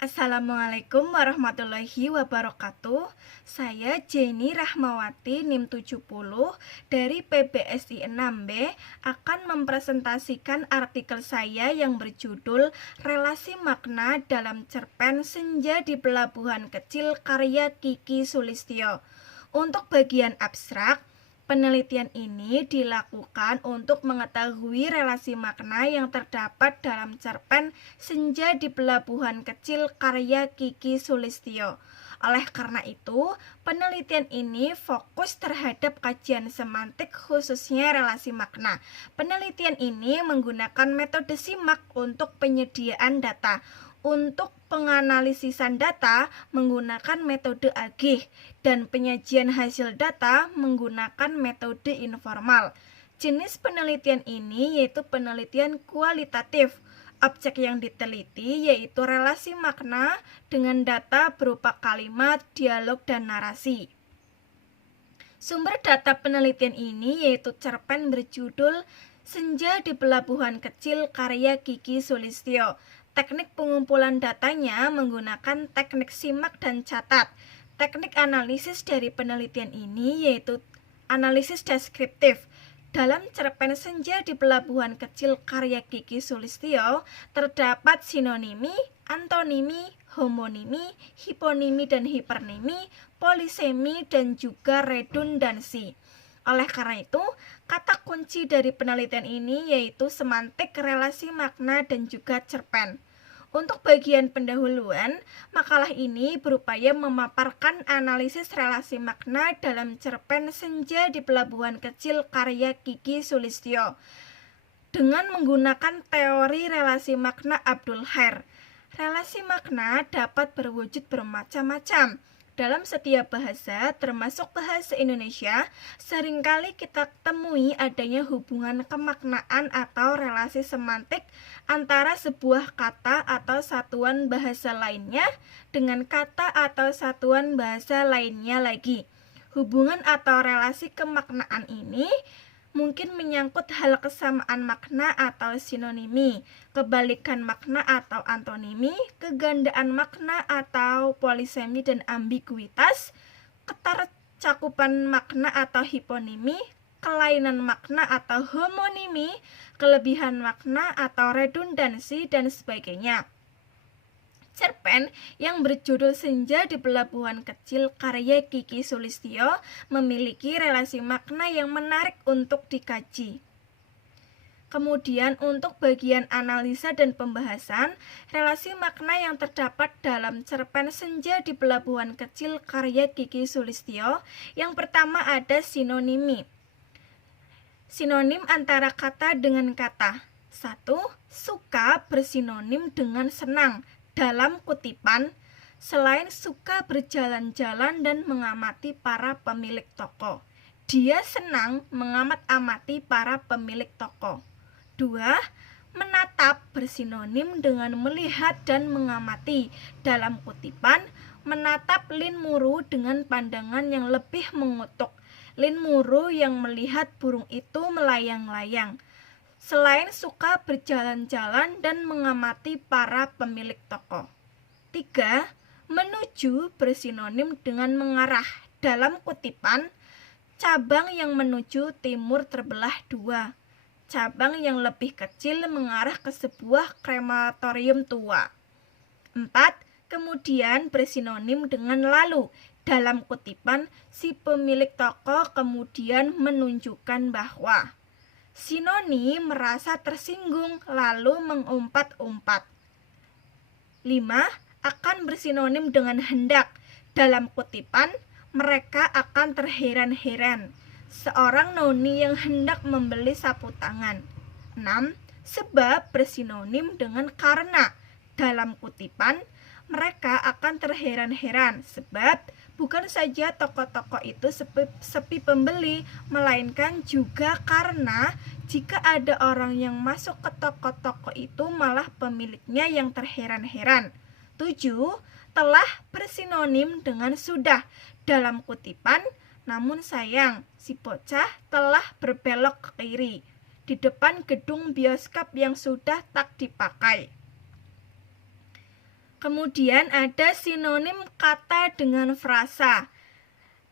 Assalamualaikum warahmatullahi wabarakatuh. Saya Jenny Rahmawati NIM 70 dari PBSI 6B akan mempresentasikan artikel saya yang berjudul Relasi Makna dalam Cerpen Senja di Pelabuhan Kecil karya Kiki Sulistyo. Untuk bagian abstrak, penelitian ini dilakukan untuk mengetahui relasi makna yang terdapat dalam cerpen Senja di Pelabuhan Kecil karya Kiki Sulistyo. Oleh karena itu, penelitian ini fokus terhadap kajian semantik khususnya relasi makna. Penelitian ini menggunakan metode simak untuk penyediaan data. Untuk penganalisisan data menggunakan metode agih dan penyajian hasil data menggunakan metode informal. Jenis penelitian ini yaitu penelitian kualitatif. Objek yang diteliti yaitu relasi makna dengan data berupa kalimat, dialog, dan narasi. Sumber data penelitian ini yaitu cerpen berjudul Senja di Pelabuhan Kecil karya Kiki Sulistyo. Teknik pengumpulan datanya menggunakan teknik simak dan catat. Teknik analisis dari penelitian ini yaitu analisis deskriptif. Dalam cerpen Senja di Pelabuhan Kecil karya Kiki Sulistyo terdapat sinonimi, antonimi, homonimi, hiponimi dan hipernimi, polisemi dan juga redundansi. Oleh karena itu, kata kunci dari penelitian ini yaitu semantik, relasi makna, dan juga cerpen. Untuk bagian pendahuluan, makalah ini berupaya memaparkan analisis relasi makna dalam cerpen Senja di Pelabuhan Kecil karya Kiki Sulistyo dengan menggunakan teori relasi makna Abdul Khair. Relasi makna dapat berwujud bermacam-macam. Dalam setiap bahasa, termasuk bahasa Indonesia, seringkali kita temui adanya hubungan kemaknaan atau relasi semantik antara sebuah kata atau satuan bahasa lainnya dengan kata atau satuan bahasa lainnya lagi. Hubungan atau relasi kemaknaan ini mungkin menyangkut hal kesamaan makna atau sinonimi, kebalikan makna atau antonimi, kegandaan makna atau polisemi dan ambiguitas, ketercakupan makna atau hiponimi, kelainan makna atau homonimi, kelebihan makna atau redundansi, dan sebagainya. Cerpen yang berjudul Senja di Pelabuhan Kecil karya Kiki Sulistyo memiliki relasi makna yang menarik untuk dikaji. Kemudian untuk bagian analisa dan pembahasan, relasi makna yang terdapat dalam cerpen Senja di Pelabuhan Kecil karya Kiki Sulistyo, yang pertama ada sinonimi. Sinonim antara kata dengan kata. 1. Suka bersinonim dengan senang. Dalam kutipan, selain suka berjalan-jalan dan mengamati para pemilik toko, dia senang mengamat-amati para pemilik toko. 2. Menatap bersinonim dengan melihat dan mengamati. Dalam kutipan, menatap Lin Muru dengan pandangan yang lebih mengutuk. Lin Muru yang melihat burung itu melayang-layang. Selain suka berjalan-jalan dan mengamati para pemilik toko. 3. Menuju bersinonim dengan mengarah. Dalam kutipan, cabang yang menuju timur terbelah dua. Cabang yang lebih kecil mengarah ke sebuah krematorium tua. 4. Kemudian bersinonim dengan lalu. Dalam kutipan, si pemilik toko kemudian menunjukkan bahwa Sinoni merasa tersinggung lalu mengumpat-umpat. 5. Akan bersinonim dengan hendak. Dalam kutipan, mereka akan terheran-heran. Seorang noni yang hendak membeli sapu tangan. 6. Sebab bersinonim dengan karena. Dalam kutipan, mereka akan terheran-heran sebab bukan saja toko-toko itu sepi pembeli, melainkan juga karena jika ada orang yang masuk ke toko-toko itu malah pemiliknya yang terheran-heran. 7. Telah bersinonim dengan sudah. Dalam kutipan, namun sayang, si bocah telah berbelok ke kiri di depan gedung bioskop yang sudah tak dipakai. Kemudian ada sinonim kata dengan frasa.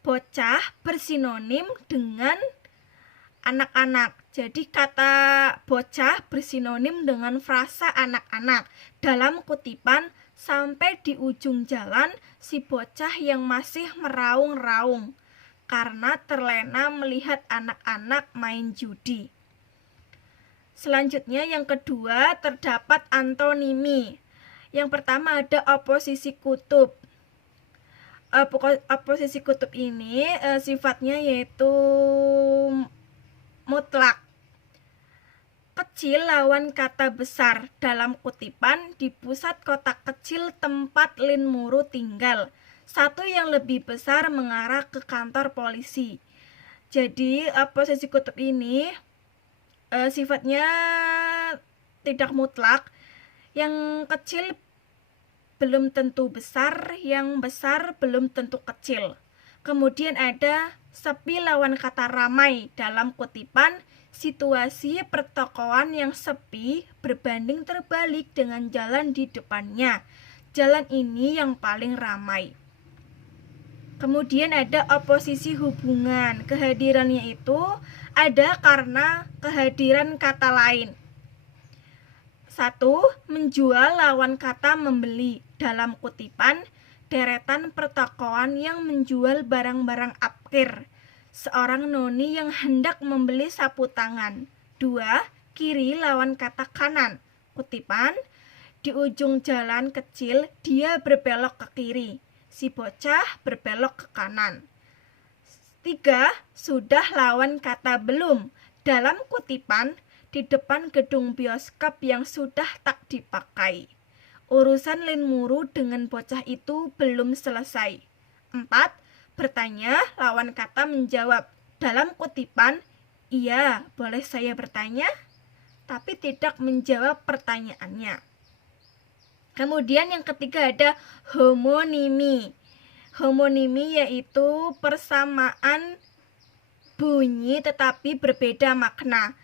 Bocah bersinonim dengan anak-anak. Jadi kata bocah bersinonim dengan frasa anak-anak. Dalam kutipan, sampai di ujung jalan si bocah yang masih meraung-raung karena terlena melihat anak-anak main judi. Selanjutnya yang kedua terdapat antonimi. Yang pertama ada oposisi kutub. Oposisi kutub ini sifatnya yaitu mutlak. Kecil lawan kata besar. Dalam kutipan, di pusat kotak kecil tempat Lin Muru tinggal, satu yang lebih besar mengarah ke kantor polisi. Jadi oposisi kutub ini sifatnya tidak mutlak. Yang kecil belum tentu besar, yang besar belum tentu kecil. Kemudian ada sepi lawan kata ramai. Dalam kutipan, situasi pertokoan yang sepi berbanding terbalik dengan jalan di depannya. Jalan ini yang paling ramai. Kemudian ada oposisi hubungan. Kehadirannya itu ada karena kehadiran kata lain. 1. Menjual lawan kata membeli. Dalam kutipan, deretan pertokoan yang menjual barang-barang apkir. Seorang noni yang hendak membeli sapu tangan. 2. Kiri lawan kata kanan. Kutipan, di ujung jalan kecil dia berbelok ke kiri. Si bocah berbelok ke kanan. 3. Sudah lawan kata belum. Dalam kutipan, di depan gedung bioskop yang sudah tak dipakai. Urusan Lin Muru dengan bocah itu belum selesai. 4. Bertanya lawan kata menjawab. Dalam kutipan, iya, boleh saya bertanya? Tapi tidak menjawab pertanyaannya. Kemudian yang ketiga ada homonimi. Homonimi yaitu persamaan bunyi tetapi berbeda makna.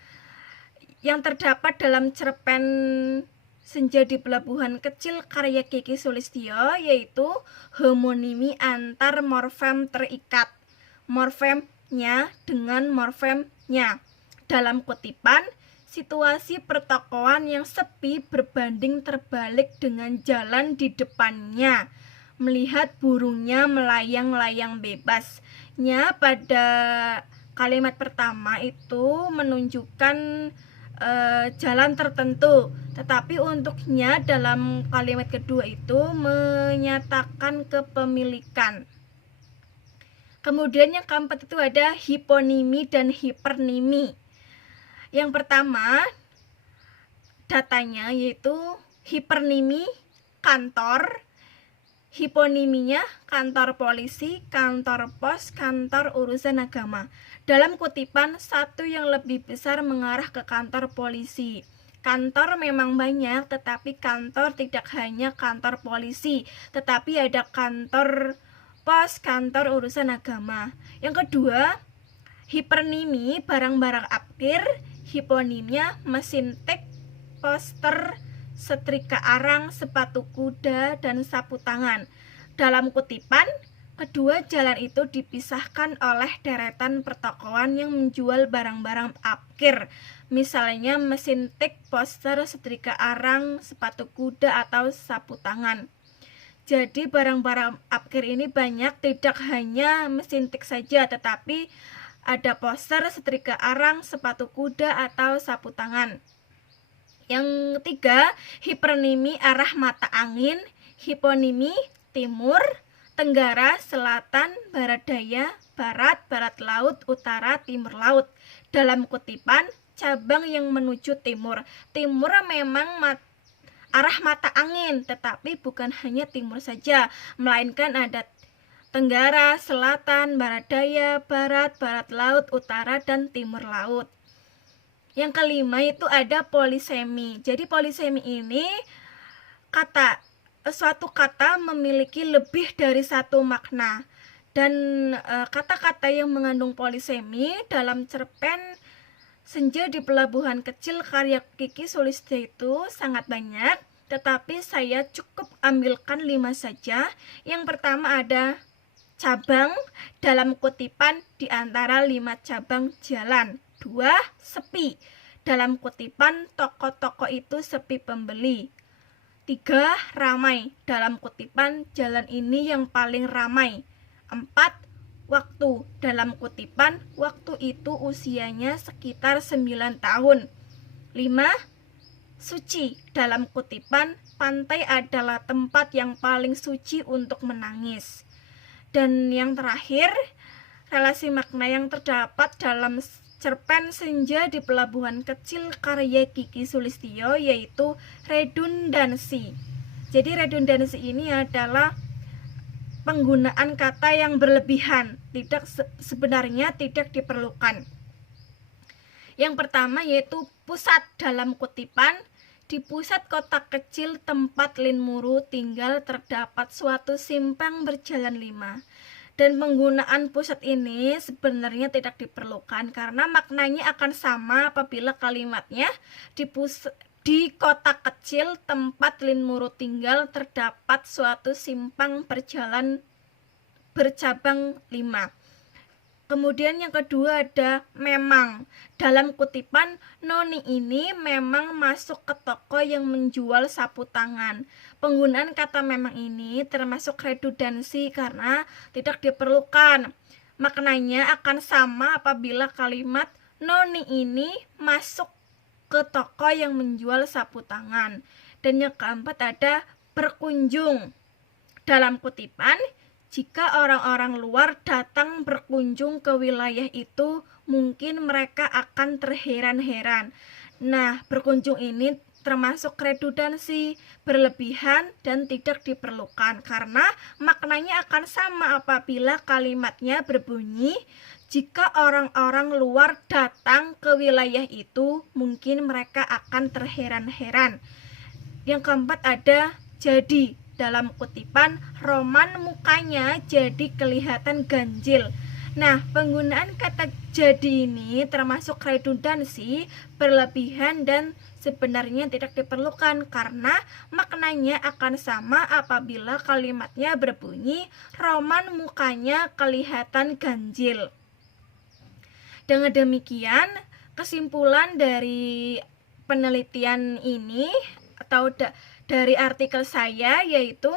Yang terdapat dalam cerpen Senja di Pelabuhan Kecil karya Kiki Sulistyo yaitu homonimi antar morfem terikat. Morfemnya dengan morfemnya. Dalam kutipan, situasi pertokoan yang sepi berbanding terbalik dengan jalan di depannya. Melihat burungnya melayang-layang bebas. Nya pada kalimat pertama itu menunjukkan jalan tertentu, tetapi untuknya dalam kalimat kedua itu menyatakan kepemilikan. Kemudian yang keempat itu ada hiponimi dan hipernimi. Yang pertama datanya yaitu hipernimi kantor, hiponiminya kantor polisi, kantor pos, kantor urusan agama. Dalam kutipan, satu yang lebih besar mengarah ke kantor polisi. Kantor memang banyak, tetapi kantor tidak hanya kantor polisi, tetapi ada kantor pos, kantor urusan agama. Yang kedua, hipernimi barang-barang apkir, hiponimnya mesin tik, poster, setrika arang, sepatu kuda, dan sapu tangan. Dalam kutipan, kedua jalan itu dipisahkan oleh deretan pertokoan yang menjual barang-barang apkir, misalnya mesin tik, poster, setrika arang, sepatu kuda, atau sapu tangan. Jadi barang-barang apkir ini banyak, tidak hanya mesin tik saja, tetapi ada poster, setrika arang, sepatu kuda, atau sapu tangan. Yang ketiga, hipernimi arah mata angin, hiponimi timur, tenggara, selatan, barat daya, barat, barat laut, utara, timur laut. Dalam kutipan, cabang yang menuju timur. Timur memang arah mata angin, tetapi bukan hanya timur saja, melainkan ada tenggara, selatan, barat daya, barat, barat laut, utara, dan timur laut. Yang kelima itu ada polisemi. Jadi polisemi ini suatu kata memiliki lebih dari satu makna. Dan kata-kata yang mengandung polisemi dalam cerpen Senja di Pelabuhan Kecil karya Kiki Sulistyo itu sangat banyak, tetapi saya cukup ambilkan 5 saja. Yang pertama ada cabang dalam kutipan di antara 5 cabang jalan. 2. Sepi dalam kutipan toko-toko itu sepi pembeli. 3. Ramai dalam kutipan jalan ini yang paling ramai. 4. Waktu dalam kutipan waktu itu usianya sekitar 9 tahun. 5. Suci dalam kutipan pantai adalah tempat yang paling suci untuk menangis. Dan yang terakhir, relasi makna yang terdapat dalam cerpen Senja di Pelabuhan Kecil karya Kiki Sulistyo yaitu redundansi. Jadi redundansi ini adalah penggunaan kata yang berlebihan, sebenarnya tidak diperlukan. Yang pertama yaitu pusat dalam kutipan. Di pusat kota kecil tempat Lin Muru tinggal terdapat suatu simpang berjalan 5. Dan penggunaan pusat ini sebenarnya tidak diperlukan karena maknanya akan sama apabila kalimatnya di kota kecil tempat Lin Muru tinggal terdapat suatu simpang bercabang 5. Kemudian yang kedua ada memang. Dalam kutipan, Noni ini memang masuk ke toko yang menjual sapu tangan. Penggunaan kata memang ini termasuk redundansi karena tidak diperlukan. Maknanya akan sama apabila kalimat Noni ini masuk ke toko yang menjual sapu tangan. Dan yang keempat ada berkunjung. Dalam kutipan, jika orang-orang luar datang berkunjung ke wilayah itu, mungkin mereka akan terheran-heran. Nah, berkunjung ini termasuk redundansi, berlebihan dan tidak diperlukan karena maknanya akan sama apabila kalimatnya berbunyi jika orang-orang luar datang ke wilayah itu, mungkin mereka akan terheran-heran. Yang keempat ada jadi. Dalam kutipan, Roman mukanya jadi kelihatan ganjil. Nah, penggunaan kata jadi ini termasuk redundansi, berlebihan dan sebenarnya tidak diperlukan karena maknanya akan sama apabila kalimatnya berbunyi Roman mukanya kelihatan ganjil. Dengan demikian, kesimpulan dari penelitian ini atau dari artikel saya yaitu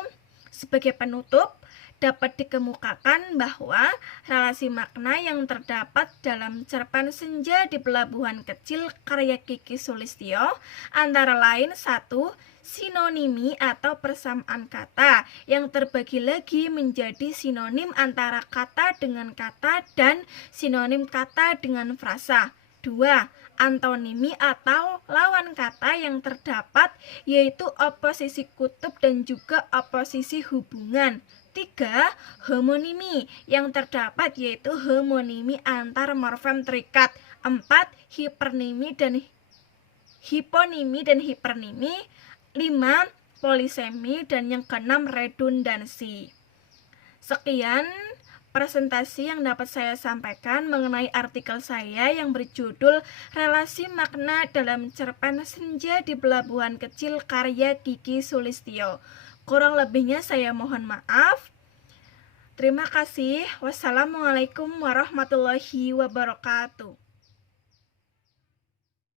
sebagai penutup dapat dikemukakan bahwa relasi makna yang terdapat dalam cerpen Senja di Pelabuhan Kecil karya Kiki Sulistyo antara lain 1. Sinonimi atau persamaan kata yang terbagi lagi menjadi sinonim antara kata dengan kata dan sinonim kata dengan frasa. 2. Antonimi atau lawan kata yang terdapat yaitu oposisi kutub dan juga oposisi hubungan. 3. Homonimi yang terdapat yaitu homonimi antar morfem terikat. 4. Hiponimi dan hipernimi. 5. Polisemi dan yang keenam redundansi. Sekian presentasi yang dapat saya sampaikan mengenai artikel saya yang berjudul Relasi Makna dalam Cerpen Senja di Pelabuhan Kecil karya Kiki Sulistyo. Kurang lebihnya saya mohon maaf. Terima kasih. Wassalamualaikum warahmatullahi wabarakatuh.